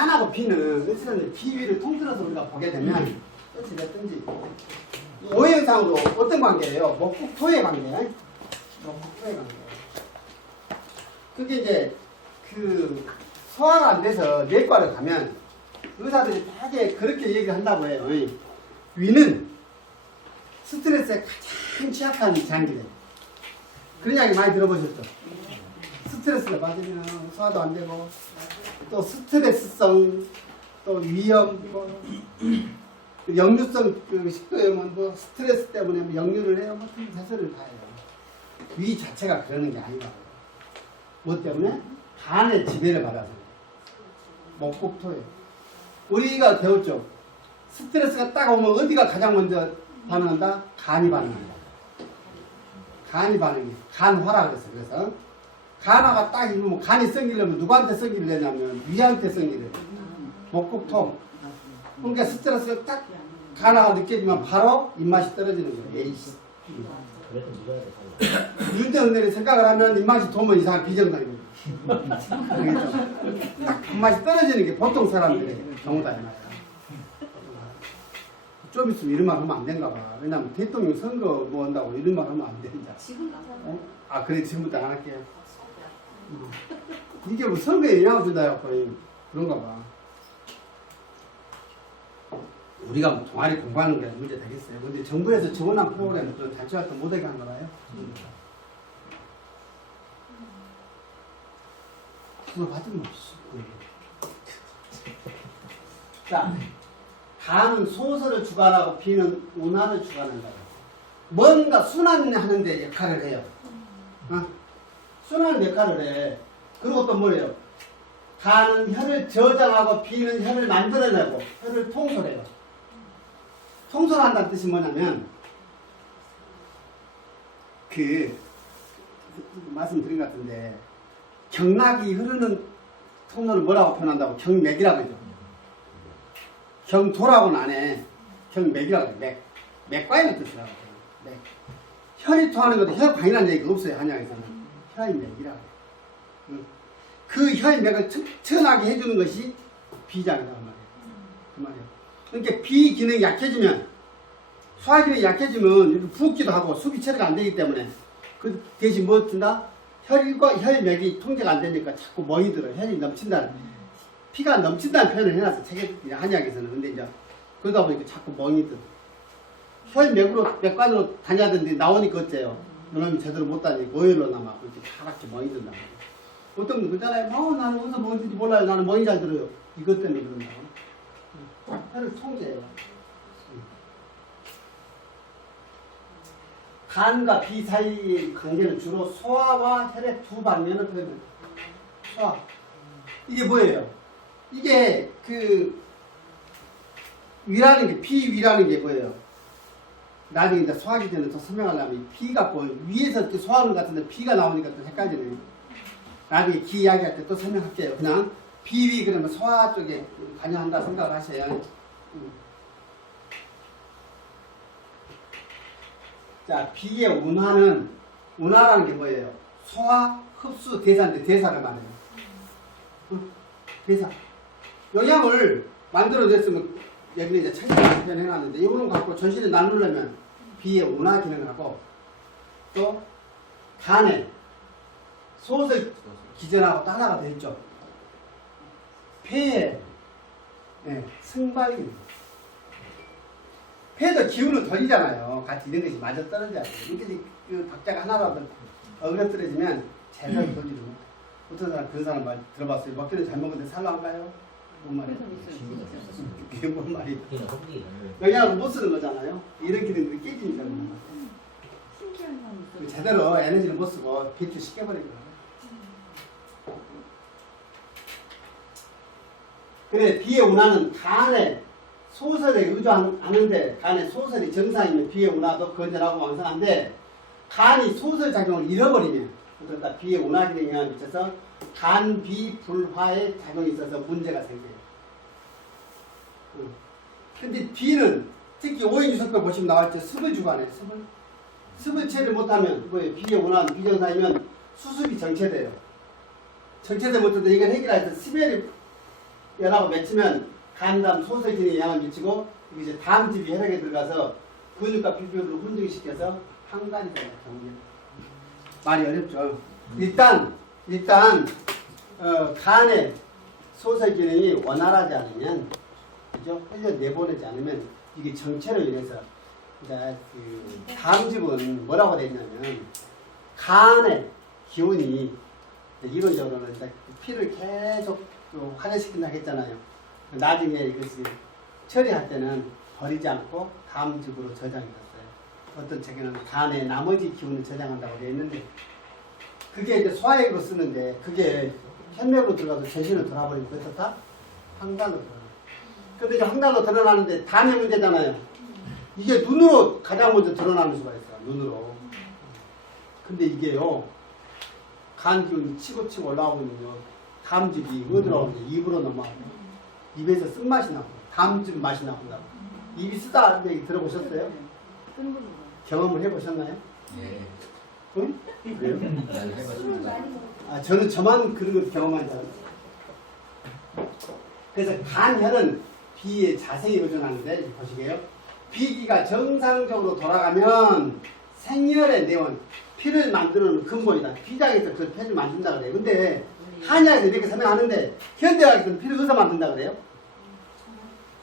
간하고 비는 어쨌든 비 위를 통틀어서 우리가 보게 되면 어찌됐든지 오행상으로 어떤 관계예요? 목국토의 관계. 목국토의 관계. 그게 이제 그 소화가 안 돼서 내과를 가면 의사들이 되게 그렇게 얘기를 한다고 해요. 위는 스트레스에 가장 취약한 장기래. 그런 이야기 많이 들어보셨죠? 스트레스를 받으면 소화도 안 되고 또 스트레스성 또 위염 역류성 그 식도염은 뭐 스트레스 때문에 뭐 역류를 해요. 뭐 대소를 다 해요. 위 자체가 그러는 게 아니라고요. 뭐 때문에? 간의 지배를 받아서 목국토예요. 우리가 배웠죠. 스트레스가 딱 오면 어디가 가장 먼저 반응한다? 간이 반응한다. 간이 반응해. 간화라 그랬어요. 그래서 간화가 딱 입으면 간이 생기려면 누구한테 생기를 내냐면 위한테 생기를. 목국토. 그러니까 스트레스가 딱 간화가 느껴지면 바로 입맛이 떨어지는 거예요. 에이씨. 윤정들이 생각을 하면 입맛이 도면 이상한 비정상입니다. 딱 입맛이 떨어지는 게 보통 사람들의 경우다 이 말이야. 좀 있으면 이런 말 하면 안 된가 봐. 왜냐면 대통령 선거 뭐 한다고 이런 말 하면 안 된다. 아 그래 지금부터 안 할게요. 이게 뭐 선거에 영향을 준다 해갖고 그런가 봐. 우리가 뭐 동아리 공부하는 게 문제 되겠어요. 근데 정부에서 지원한 프로그램을 또 단체활동 못하게 한 거라요. 그거 받으면 자, 간은 소설을 주관하고 비는 운하를 주관한다. 뭔가 순환하는 데 역할을 해요. 순환 역할을 해. 그리고 또 뭐예요? 간은 혈을 저장하고 비는 혈을 만들어내고 혈을 통솔해요. 통솔한다는 뜻이 뭐냐면 말씀드린 것 같은데 경락이 흐르는 통로를 뭐라고 표현한다고? 경맥이라고 하죠. 경도라고는 안 해. 경맥이라고 해요. 맥. 맥과의 뜻이라고 해요. 맥. 혈이 통하는 것도 혈관이라는 얘기가 없어요. 한양에서는. 혈의 맥이라고 해요. 그 혈의 맥을 튼튼하게 해주는 것이 비장이라고 말해요. 그 말이에요. 그러니까 비 기능이 약해지면 소화 기능이 약해지면 붓기도 하고 수비 처리가 안 되기 때문에 그 대신 뭐 준다? 혈과 혈맥이 통제가 안 되니까 자꾸 멍이 들어요. 혈이 넘친다는 피가 넘친다는 표현을 해놨어. 책에 한약에서는. 근데 이제 그러다 보니까 자꾸 멍이 들어. 혈맥으로 맥관으로 다녀야되는데 나오니까 어째요? 그러면 제대로 못 다니고 오열로 남아 그렇게 파랗게 멍이 든다. 어떤 분 그러잖아요. 나는 어디서 멍인지 몰라요. 나는 멍이 잘 들어요. 이것 때문에 그런다고. 혈을 통제해요. 간과 비 사이의 관계는 주로 소화와 혈의 두 방면을 표현합니다. 소화. 이게 뭐예요? 이게 위라는 게, 비위라는 게 뭐예요? 나중에 이제 소화기 전에 더 설명하려면 비가 뭐 위에서 이렇게 소화하는 것 같은데 비가 나오니까 또 헷갈리네요. 나중에 기 이야기할 때 또 설명할게요. 그냥 비위 그러면 소화 쪽에 관여한다 생각을 하셔요. 자, 비의 운하라는 게 뭐예요? 소화, 흡수, 대사인데 대사를 말해요. 대사. 영양을 만들어냈으면 여기는 이제 철저하게 표현해놨는데 이거는 갖고 전신에 나누려면 비의 운하 기능을 하고 또 간에 소설 기전하고 또 하나가 더 있죠. 폐에 승발 기능. 폐도 기운은 돌리잖아요. 같이 이런 것이 맞아 떨어져야 돼요. 이렇게 그 박자가 하나라도 어그러뜨려지면 제대로 돌리지 못해. 어떤 사람 그런 사람 말 들어봤어요. 먹기는 잘 먹는데 살라한가요? 뭔 말이에요? 그게 뭔 말이에요? 영양을 못 쓰는 거잖아요. 이런 기능들이 깨지니까 그런 거예요. 제대로 에너지를 못 쓰고 배출시켜버린 거예요. 그래 비의 운하는 간에 소설에 의존하는데 간의 소설이 정상이면 비의 운하도 건전하고 왕성한데 간이 소설 작용을 잃어버리면 그러니까 비의 운하 기능에 영향을 미쳐서 간, 비, 불화의 작용이 있어서 문제가 생겨요. 근데 비는 특히 오행유석과 보시면 나왔죠. 습을 주관해요. 습을 처리 못하면 뭐예요? 비의 운하는 비정상이면 수습이 정체돼요. 정체되면 어떤데 이걸 해결해서 습열이 열하고 맺히면 간담 소설 기능에 영향을 미치고 이제 다음 집이 혈액에 들어가서 근육과 비교를 혼동시켜서 항간이 되는 경우입니다. 말이 어렵죠. 일단 간의 소설 기능이 원활하지 않으면, 그죠? 흘려 내보내지 않으면 이게 정체로 인해서, 그러니까 그 다음 집은 뭐라고 되어 있냐면 간의 기운이 이론적으로는 이제 피를 계속 활혈시킨다고 했잖아요. 나중에 이것이 처리할 때는 버리지 않고 다음 집으로 저장이 됐어요. 어떤 책에는 간의 나머지 기운을 저장한다고 되어 있는데, 그게 이제 소화액으로 쓰는데 그게 혈맥으로 들어가서 전신을 돌아버리면 어떻다? 항간으로 드러나요. 근데 이제 항간으로 드러나는데 간의 문제잖아요. 이게 눈으로 가장 먼저 드러나는 수가 있어요. 눈으로. 근데 이게요, 간 기운이 치고 올라오면요, 다음 집이 어디로 나오는데 입으로 넘어가고, 입에서 쓴맛이 나고, 다음 집 맛이 나온다고. 입이 쓰다 하는 얘기 들어보셨어요? 경험을 해보셨나요? 예. 응? 그래요? 잘 해봤습니다. 아, 저는 저만 그런 걸 경험한 줄 알았어요. 그래서 간혈은 비에 자세히 의존하는데, 보시게요. 비기가 정상적으로 돌아가면 생혈의 내원, 피를 만드는 근본이다. 비장에서 그 피를 만든다 그래요. 근데 한의학에서 이렇게 설명하는데 현대학에서는 피를 어디서 만든다 그래요?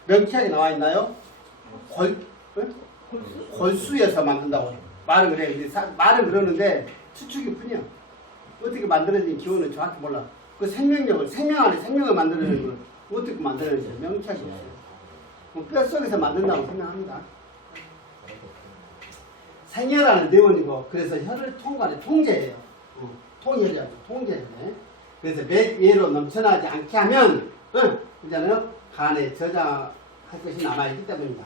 명쾌하게 나와 있나요? 골수에서 만든다고 말은 그래요. 근데 말은 그러는데 추측이 뿐이야. 어떻게 만들어진 기원은 정확히 몰라. 그 생명력을, 생명 안에 생명을 만들어내는 걸 어떻게 만들어내는지 명쾌하게 없어요. 뭐 뼛속에서 만든다고 설명합니다. 생혈하는 내원이고, 그래서 혈을 통과하는 통제예요. 통혈이라고, 통제네. 그래서 맥 위로 넘쳐나지 않게 하면, 이제는 간에 저장할 것이 남아있기 때문이다.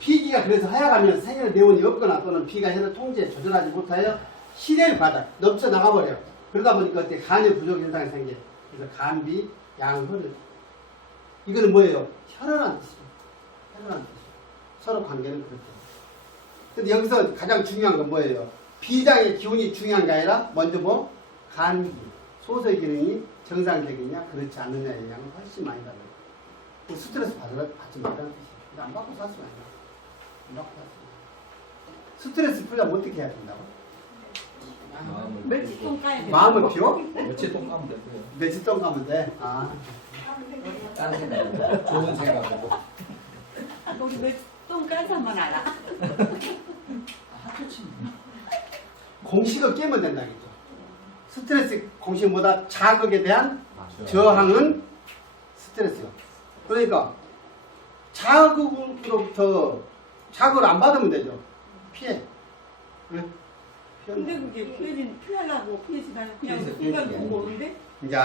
피기가 그래서 하여가면 생혈 내원이 없거나 또는 피가 혈을 통제에 조절하지 못하여 실혈 바닥, 넘쳐나가버려요. 그러다 보니까 그때 간의 부족 현상이 생겨요. 그래서 간비, 양혈을. 이거는 뭐예요? 혈혈한 뜻이에요. 혈혈한 뜻이에요. 서로 관계는 그렇죠. 근데 여기서 가장 중요한 건 뭐예요? 비장의 기운이 중요한 게 아니라 먼저 뭐? 간기, 소설 기능이 정상적이냐 그렇지 않느냐에 영향을 훨씬 많이 받아요. 스트레스 받지 말라는 뜻이에요. 안 받고 살 수가 있나? 안 받고 살 수가 있나? 스트레스 풀려면 어떻게 해야 된다고? 멸치똥 까야 돼. 마음을 비워? 며칠 똥 가면 되고요. 며칠 동안 가면 돼? 아. 딴 생각, 좋은 생각하고. 우리 멸치똥 깐 사람만 알아. 공식을 깨면 된다겠죠. 스트레스 공식보다 자극에 대한 저항은 스트레스요. 그러니까 자극으로부터 자극을 안 받으면 되죠. 피해. 응? 근데 그게 피하려고 피해지나요? 그냥 피해서 순간 피해지게 보고 오는데? 이제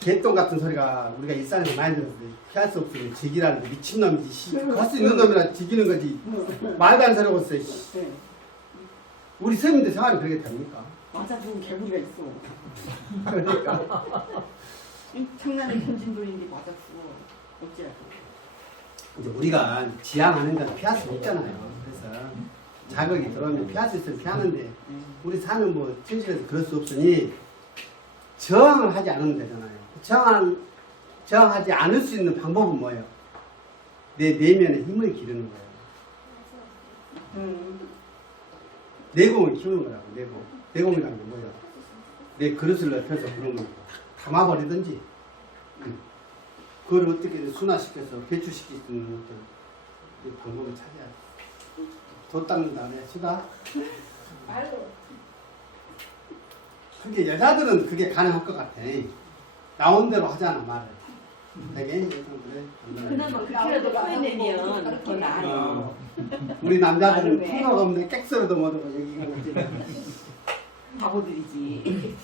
개똥 같은 소리가 우리가 일상에서 많이 들었는데 피할 수 없으면 지기라는 게 미친놈이지. 할 수 있는 놈이라 지기는 거지. 말도 안 소리하고 있어. 네. 우리 스님들 생활이 그렇게 됩니까? 맞아, 좋은 개구리가 있어. 그러니까. 장난을 던진 돈인데 맞아 죽어. 어찌하고. 이제 우리가 지향하는 건 피할 수 없잖아요. 그래서 자극이 들어오면 피할 수 있으면 피하는데 우리 사는 뭐 현실에서 그럴 수 없으니 저항을 하지 않으면 되잖아요. 저항하지 않을 수 있는 방법은 뭐예요? 내 내면의 힘을 기르는 거예요. 내공을 키우는 거라고. 내공이라는 게 뭐예요? 내 그릇을 넓혀서 그러면 담아버리든지 그걸 어떻게 순화시켜서 배출시킬 수 있는 어떤 방법을 찾아야 돼. 도 닦는 다음에 수다. 그게 여자들은 그게 가능할 것 같아. 나온 대로 하잖아 말을. 되게 그래. 그나마 그렇게라도 표현내면 더 나아요. 우리 남자들은 통로가 없는데 객소리도 못하고 얘기가 뭐지. 바보들이지.